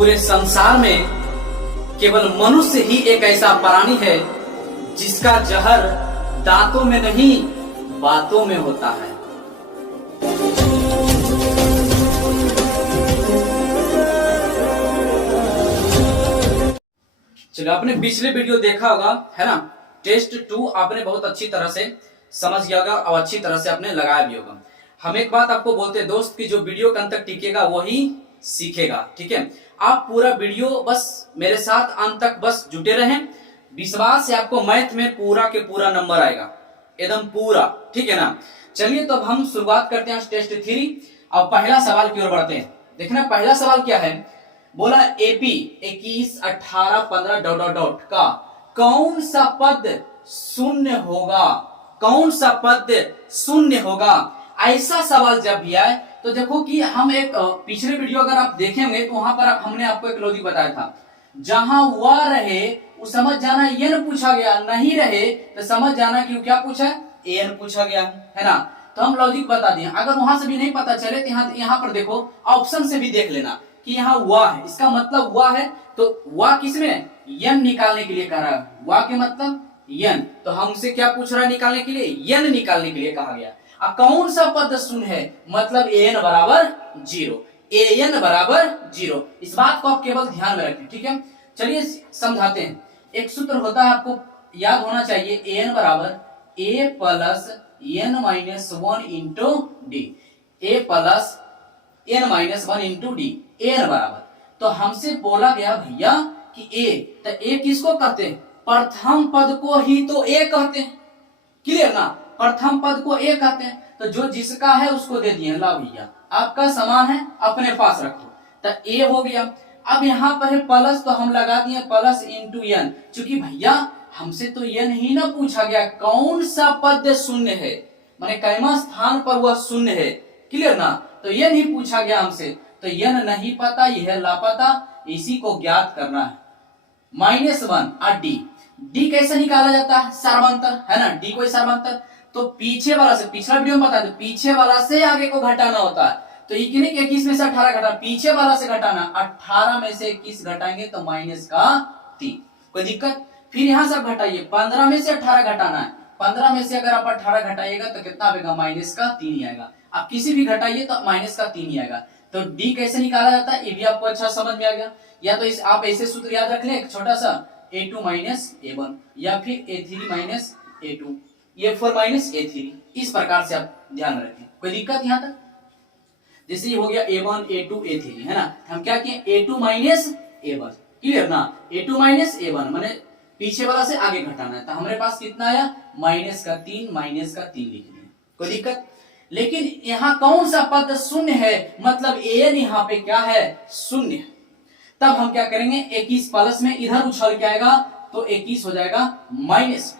पूरे संसार में केवल मनुष्य ही एक ऐसा प्राणी है जिसका जहर दांतों में नहीं बातों में होता है। चलो, आपने पिछले वीडियो देखा होगा है ना, टेस्ट 2 आपने बहुत अच्छी तरह से समझ गया होगा और अच्छी तरह से आपने लगाया भी होगा। हम एक बात आपको बोलते हैं दोस्त कि जो वीडियो के अंत तक टिकेगा वही सीखेगा, ठीक है। आप पूरा वीडियो बस मेरे साथ अंत तक बस जुटे रहें, विश्वास से आपको मैथ में पूरा के पूरा नंबर आएगा, एकदम पूरा, ठीक है ना। चलिए तो अब हम शुरुआत करते हैं टेस्ट 3 और पहला सवाल की ओर बढ़ते हैं। देखना पहला सवाल क्या है, बोला एपी 21 18 15 डॉट डॉट डॉट का कौन सा पद शून्य होगा, कौन सा पद शून्य होगा। ऐसा सवाल जब भी आए तो देखो कि हम एक पिछले वीडियो अगर आप देखेंगे तो वहां पर हमने आपको एक लॉजिक बताया था, जहां वह रहे वो समझ जाना एन पूछा गया, नहीं रहे तो समझ जाना कि क्या पूछा है, एन पूछा गया है ना। तो हम लॉजिक बता दिए, अगर वहां से भी नहीं पता चले तो यहाँ पर देखो ऑप्शन से भी देख लेना कि यहाँ वह है, इसका मतलब वह है, तो वह किसमें यन निकालने के लिए कह रहा है, वह के मतलब यन, तो हमसे क्या पूछ रहा है निकालने के लिए, यन निकालने के लिए कहा गया। अब कौन सा पद शून्य है, मतलब एन बराबर 0, एन बराबर 0, इस बात को आप केवल ध्यान में रखें, ठीक है। चलिए समझाते हैं। एक सूत्र होता है, आपको याद होना चाहिए, एन बराबर a plus n minus 1 into d, a plus n minus 1 into d, n बराबर। तो हमसे बोला गया भैया कि ए, तो ए किसको कहते हैं, प्रथम पद को ही तो ए कहते हैं, क्लियर ना, प्रथम पद को ए कहते हैं। तो जो जिसका है उसको दे दिए, ला भैया आपका समान है अपने पास रखो, तो ए हो गया। अब यहाँ पर है प्लस, तो हम लगा दिए प्लस इंटू एन, चूंकि भैया हमसे तो एन ही ना पूछा गया, कौन सा पद शून्य है, माने कैमा स्थान पर वह शून्य है, क्लियर ना, तो एन ही पूछा गया हमसे, तो एन नहीं पता, यह लापता, इसी को ज्ञात करना है। -1 और डी, डी कैसे निकाला जाता है, सर्वांतर है ना, डी कोई सर्वांतर, तो पीछे वाला से, पिछला वीडियो में बता दो, पीछे वाला से आगे को घटाना होता है, तो 21 में से 18 घटाना, पीछे वाला से घटाना, 18 में से 21 घटाएंगे तो -3, कोई दिक्कत। फिर यहाँ से घटाइए, 15 में से 18 घटाना है, 15 में से अगर आप 18 घटाइएगा तो कितना आएगा, -3 ही आएगा। आप किसी भी घटाइए तो -3 ही आएगा। तो डी कैसे निकाला जाता है ये भी आपको अच्छा समझ में आ गया। या तो इस आप ऐसे सूत्र याद रख ले, एक छोटा सा a2 माइनस a1 या फिर a3 minus a2, a4 minus a3, इस प्रकार से आप ध्यान रखें, कोई दिक्कत यहाँ तक। जैसे ये हो गया a1 a2 a3 है ना, हम क्या किए a2 माइनस a1, क्लियर ना, a2 माइनस a1 माने पीछे वाला से आगे घटाना है, तो हमारे पास कितना आया -3 लिख दिए, कोई दिक्कत। लेकिन यहाँ कौन सा पद शून्य है, मतलब एन यहाँ पे क्या है, शून्य है। तब हम क्या करेंगे, 21 प्लस में इधर उछल के आएगा तो 21 हो जाएगा माइनस।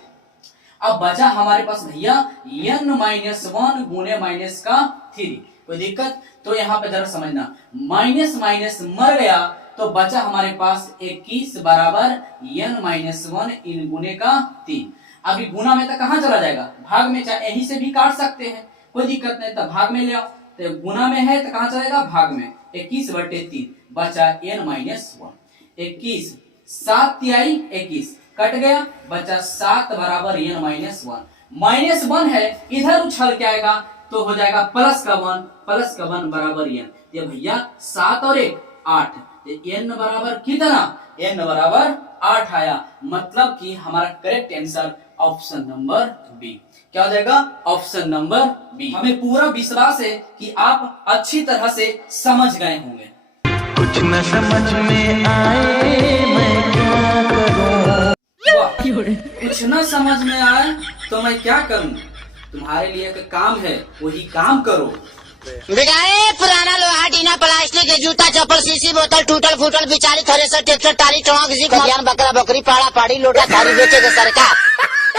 अब बचा हमारे पास भैया n-1 गुने -3, कोई दिक्कत। तो यहाँ पे जरा समझना, माइनस माइनस मर गया तो बचा हमारे पास 21 बराबर n-1 इन गुने का 3। अभी गुना में तो कहाँ चला जाएगा, भाग में, चाहे यहीं से भी काट सकते हैं, कोई दिक्कत नहीं, तो भाग में ले आओ, तो गुना में है तो कहाँ चलेगा, भाग में, 21/3 बचा n-1, 21 7 तिहाई 21 कट गया, बचा 7 बराबर n-1, -1 है, इधर उछल के आएगा तो हो जाएगा +1 बराबर n, ये भैया 7 और 1 8, n बराबर कितना, n बराबर 8 आया, मतलब कि हमारा correct answer option number B, क्या हो जाएगा, ऑप्शन नंबर बी। हमें पूरा विश्वास है कि आप अच्छी तरह से समझ गए होंगे। कुछ न समझ में आए मैं क्या करूं, कुछ न समझ में आए तो मैं क्या करूं, तुम्हारे लिए एक काम है वही काम करो। बिगाए पुराना लोहा टीना प्लास्टिक जूता चप्पल शीशी बोतल टूटल फूटल बिचारी थ्रेसर ट्रैक्टर टाली टोंक जी खलियान बकरा बकरी पाड़ा पाड़ी लोटा थारी बेचेगा सरकार।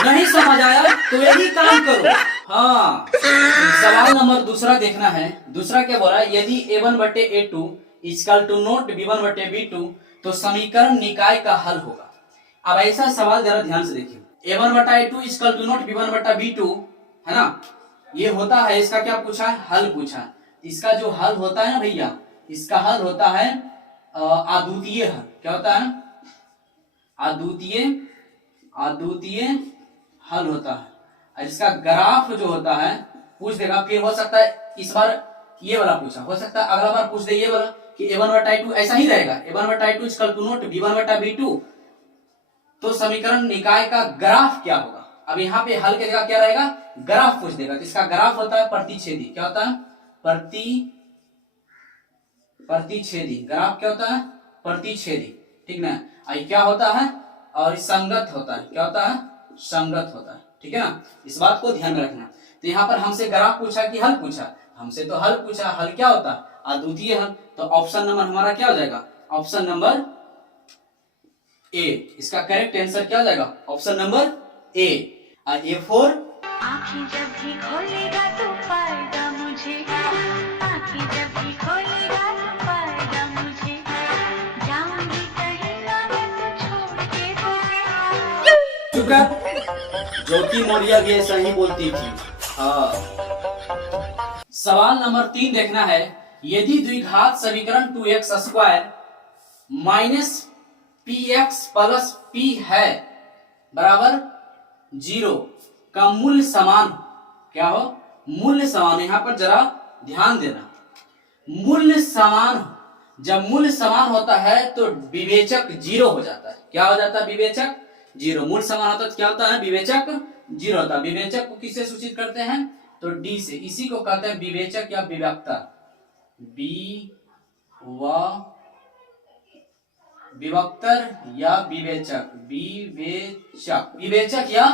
नहीं समझ आया तो यही काम करो। हाँ, सवाल नंबर दूसरा देखना है। दूसरा क्या बोला, यदि a1/a2 equal to note b1/b2 तो समीकरण निकाय का हल होगा। अब ऐसा सवाल जरा ध्यान से देखिए, a1/a2 equal to note b1/b2 है ना, ये होता है, इसका क्या पूछा है, हल पूछा है। इसका जो हल होता है ना भैया, इसका हल होता है अद्वितीय हल। क्या होता है? अद्वितीय हल होता है। और इसका ग्राफ जो होता है पूछ देगा, फिर हो सकता है इस बार ये वाला पूछा, हो सकता है अगला बार पूछ दे ये वाला कि a1/2 ऐसा ही रहेगा, a1/2 is equal to note b1/b2। तो समीकरण निकाय का ग्राफ क्या होगा? अब यहाँ पे हल की जगह क्या रहेगा? ग्राफ पूछ देगा। तो इसका ग्राफ होता है प्रतिच्छेदी। क्या होता है? प्रतिच्छेदी। ग्राफ क्या होता है? प्रतिच्छेदी। ठीक ना? आई क्या होता है? और संगत होता है। क्या होता है? संगत होता है। ठीक है ना? इस बात को ध्यान में रखना। तो यहाँ पर हमसे ग्राफ पूछा कि हल पूछा? हमसे तो हल पूछा। हल क्या होता है? अद्वितीय हल। तो ऑप्शन नंबर हमारा क्या हो जाएगा? Option number A. इसका करेक्ट आंसर क्या हो जाएगा? Option number A. A4 आँखें जब भी खोलेगा तो पाएगा मुझे, आँखें जब भी खोलेगा तो पाएगा मुझे, जाऊंगी कहीं ना मैं तो छोड़ के तुझे। चुप कर। ज्योति मौर्य भी ऐसा ही बोलती थी। हाँ। सवाल नंबर 3 देखना है। यदि द्विघात समीकरण 2x² minus px plus p है बराबर 0 का मूल्य समान हो। क्या हो? मूल्य समान। यहां पर जरा ध्यान देना, मूल्य समान हो। जब मूल्य समान होता है तो विवेचक 0 हो जाता है। क्या हो जाता है? विवेचक 0। मूल्य समान होता है तो क्या होता है? विवेचक 0 होता है। विवेचक को किससे सूचित करते हैं? तो डी से। इसी को कहते हैं विवेचक या विवेक्तर। विवक्तर या विवेचक। विवेचक या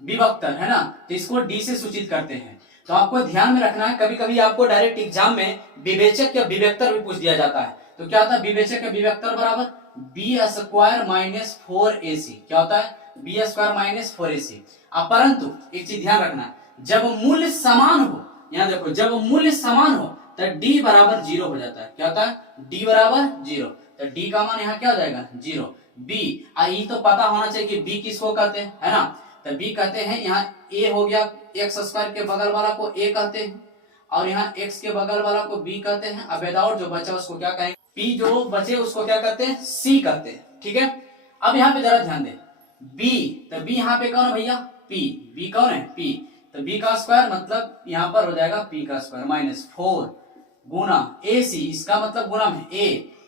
विवक्तर, है ना? तो इसको डी से सूचित करते हैं। तो आपको ध्यान में रखना है, कभी कभी आपको डायरेक्ट एग्जाम में विवेचक या विवेक्तर भी पूछ दिया जाता है। तो क्या होता है? विवेचक या विवेक्तर बराबर b² माइनस 4ac। क्या होता है? b² minus 4ac। अब परंतु एक चीज ध्यान रखना, जब मूल्य समान हो, यहाँ देखो, जब मूल्य समान हो तो d बराबर 0 हो जाता है। क्या होता है? d बराबर 0। तो d का मान यहाँ क्या हो जाएगा? 0। b आई तो पता होना चाहिए कि b किसको कहते हैं, है ना? तो b कहते हैं, यहाँ a हो गया, x² के बगल वाला को a कहते हैं, और यहाँ x के बगल वाला को b कहते हैं। अब विदाउट जो बचा उसको क्या कहेंगे? p जो बचे उसको क्या कहते हैं? c कहते हैं। ठीक है? अब यहाँ पे जरा ध्यान दें, b, तो b यहाँ पे कौन है भैया? p। b कौन है? p। तो b का स्क्वायर मतलब यहाँ पर हो जाएगा p का स्क्वायर माइनस 4 गुना ac। इसका मतलब गुना में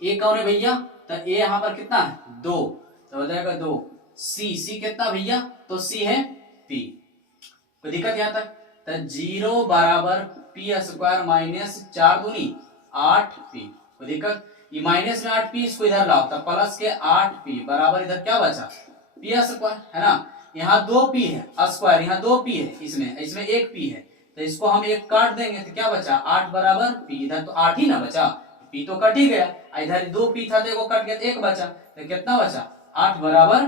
a कौन है भैया? तो a यहाँ पर कितना है? 2। तो हो जाएगा 2। c कितना भैया? तो c है p। कोई दिक्कत यहाँ तक? तो 0 बराबर p² माइनस 4 दूनी 8p। कोई दिक्कत? ये माइनस में 8p, इसको इधर लाओ तो प्लस के 8p बराबर इधर क्या बचा? p², है ना? यहाँ 2p है स्क्वायर, यहाँ 2p है, इसमें 1p है। तो इसको हम 1 काट देंगे तो क्या बचा? 8 बराबर p। इधर तो 8 ही ना बचा, p तो कट ही गया। इधर 2p था तो एगो कट गया तो 1 बचा। तो कितना बचा? 8 बराबर,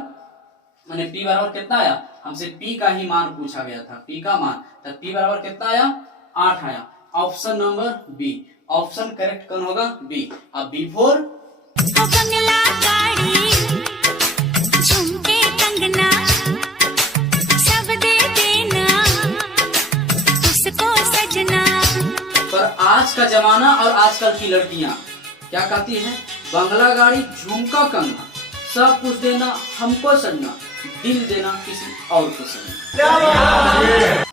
मैंने p बराबर कितना आया? हमसे p का ही मान पूछा गया था, p का मान। तो p बराबर कितना आया? 8 आया। Option number B. Option correct कौन होगा? बी। अब B4 बंगला गाड़ी झुमके कंगना सब दे देना उसको सजना। पर आज का जमाना और आजकल की लड़कियां क्या कहती हैं? बंगला गाड़ी, झुमका कंगना, सब कुछ देना हमको सजना, दिल देना किसी और को सजना।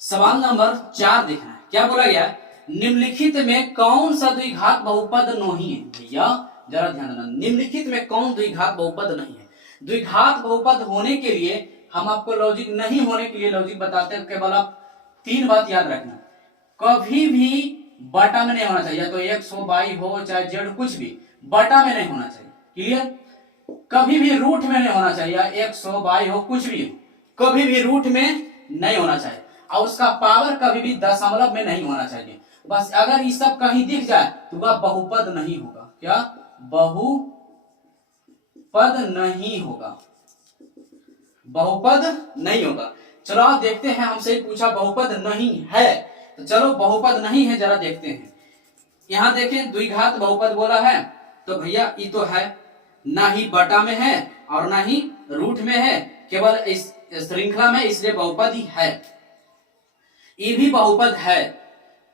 सवाल नंबर 4 देखना है। क्या बोला गया? निम्नलिखित में कौन सा द्विघात बहुपद नहीं है? भैया जरा ध्यान देना, निम्नलिखित में कौन द्विघात बहुपद नहीं है? द्विघात बहुपद होने के लिए हम आपको लॉजिक, नहीं होने के लिए लॉजिक बताते हैं। केवल आप 3 बात याद रखना, कभी भी बटा में नहीं होना चाहिए। तो x हो, y हो, चाहे z, कुछ भी बटा में नहीं होना चाहिए। क्लियर? कभी भी रूट में नहीं होना चाहिए। x हो, y हो, कुछ भी हो, कभी भी रूट में नहीं होना चाहिए। और उसका पावर कभी भी दशमलव में नहीं होना चाहिए। बस अगर ये सब कहीं दिख जाए तो वह बहुपद नहीं होगा। क्या? बहुपद नहीं होगा, बहुपद नहीं होगा। चलो आप देखते हैं, हमसे पूछा बहुपद नहीं है, तो चलो बहुपद नहीं है जरा देखते हैं। यहां देखें, द्विघात बहुपद बोला है, तो भैया ये तो है, ना ही बटा में है और ना ही रूट में है, केवल इस श्रृंखला में, इसलिए बहुपद ही है। ये भी बहुपद है,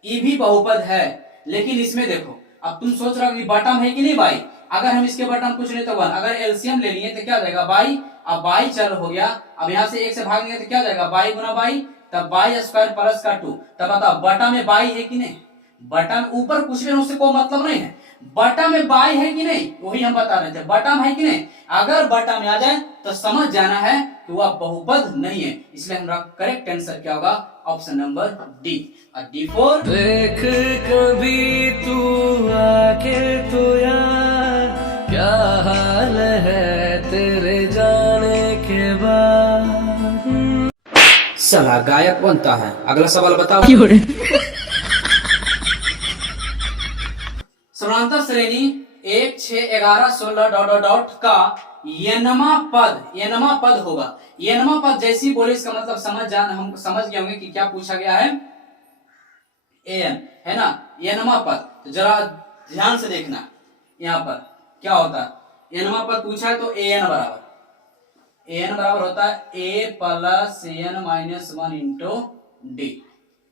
ये भी बहुपद है, लेकिन इसमें देखो अब तुम सोच रहे हो कि बॉटम है कि नहीं बाई, अगर हम इसके बॉटम कुछ नहीं तो 1, अगर एलसीएम ले लिए तो क्या हो जाएगा बाई, अब बाई चल हो गया, अब यहाँ से 1 से भाग देंगे तो क्या हो जाएगा बाई गुना बाई, तब बाई स्क्वायर प्लस का 2, तब बताओ बटा में बाई है कि नहीं, बटा में ऊपर कुछ भी उससे कोई मतलब नहीं है, बटा में बाई है कि नहीं, वही हम बता रहे थे, बटा में है कि नहीं, अगर बटा में आ जाए तो समझ जाना है कि वह बहुपद नहीं है, इसलिए हमारा करेक्ट आंसर क्या होगा, ऑप्शन नंबर डी। और D4 देख कभी तू आके तो यार क्या हाल है तेरे जाने के बाद। साला गायक बनता है। अगला सवाल बताओ। समानांतर श्रेणी 1, 6, 11, 16 डॉट डॉट डॉट का एनमा पद होगा। एनमा पद जैसी बोले इसका मतलब हम समझ गए होंगे कि क्या पूछा गया है, एन है ना, एनमा पद। तो जरा ध्यान से देखना, यहाँ पर क्या होता है, एनमा पद पूछा है तो एन बराबर होता है a plus n minus 1 into d.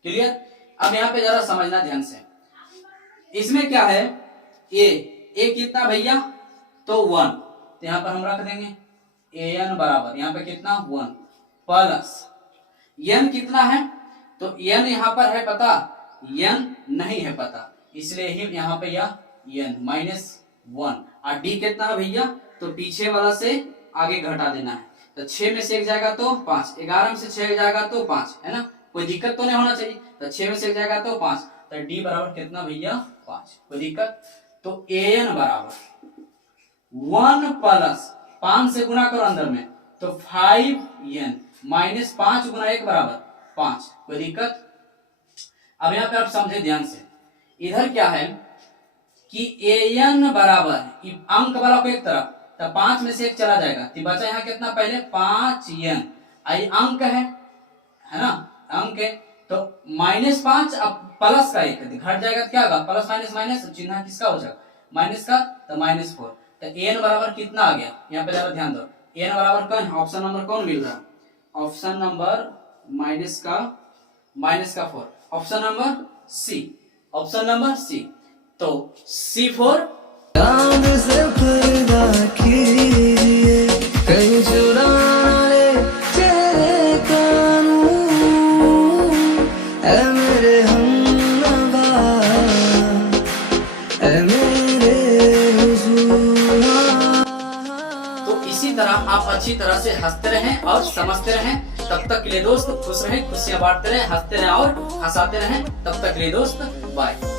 Clear. अब यहाँ पे जरा समझना ध्यान से, इसमें क्या है, ए कितना भैया, तो 1, तो यहाँ पर हम रख देंगे एन बराबर, यहाँ पे कितना 1 प्लस एन कितना है, तो एन यहाँ पर है पता, एन नहीं है पता, इसलिए ही यहाँ पे यह एन माइनस 1, और डी कितना है भैया, तो पीछे वाला से आगे घटा देना है, तो 6 में से 1 जाएगा तो 5, 11 में से 6 जाएगा तो 5, है ना, कोई दिक्कत तो नहीं होना चाहिए, तो 6 में से 1 जाएगा तो 5, तो डी बराबर कितना भैया 5, कोई दिक्कत। तो एन बराबर 1 प्लस 5 से गुना करो अंदर में, तो 5n माइनस 5 गुना 1 बराबर 5, कोई दिक्कत। अब यहाँ पे आप समझे ध्यान से, इधर क्या है कि an बराबर अंक वाला को एक तरफ, तो 5 में से 1 चला जाएगा, तो बचा यहाँ कितना पहले 5n, आई अंक है ना, अंक है, तो -5 अब प्लस का 1 घट जाएगा, तो क्या होगा प्लस माइनस माइनस, चिन्ह किसका हो जाएगा माइनस का, तो -4, तो n बराबर कितना आ गया, यहाँ पे जरा ध्यान दो, n बराबर कौन, ऑप्शन नंबर कौन मिल रहा है, ऑप्शन नंबर माइनस का 4, option number C, option number C. तो C4 चांद से पर्दा कीजिए, कहीं चुरा ना ले तेरे कानून, ऐ मेरे हमनवा, ऐ मेरे हुजूर। तो इसी तरह आप अच्छी तरह से हंसते रहें और समझते रहें। तब तक के लिए दोस्त खुश रहें, खुशियां बांटते रहें, हंसते रहें और हंसाते रहें। तब तक के लिए दोस्त बाय।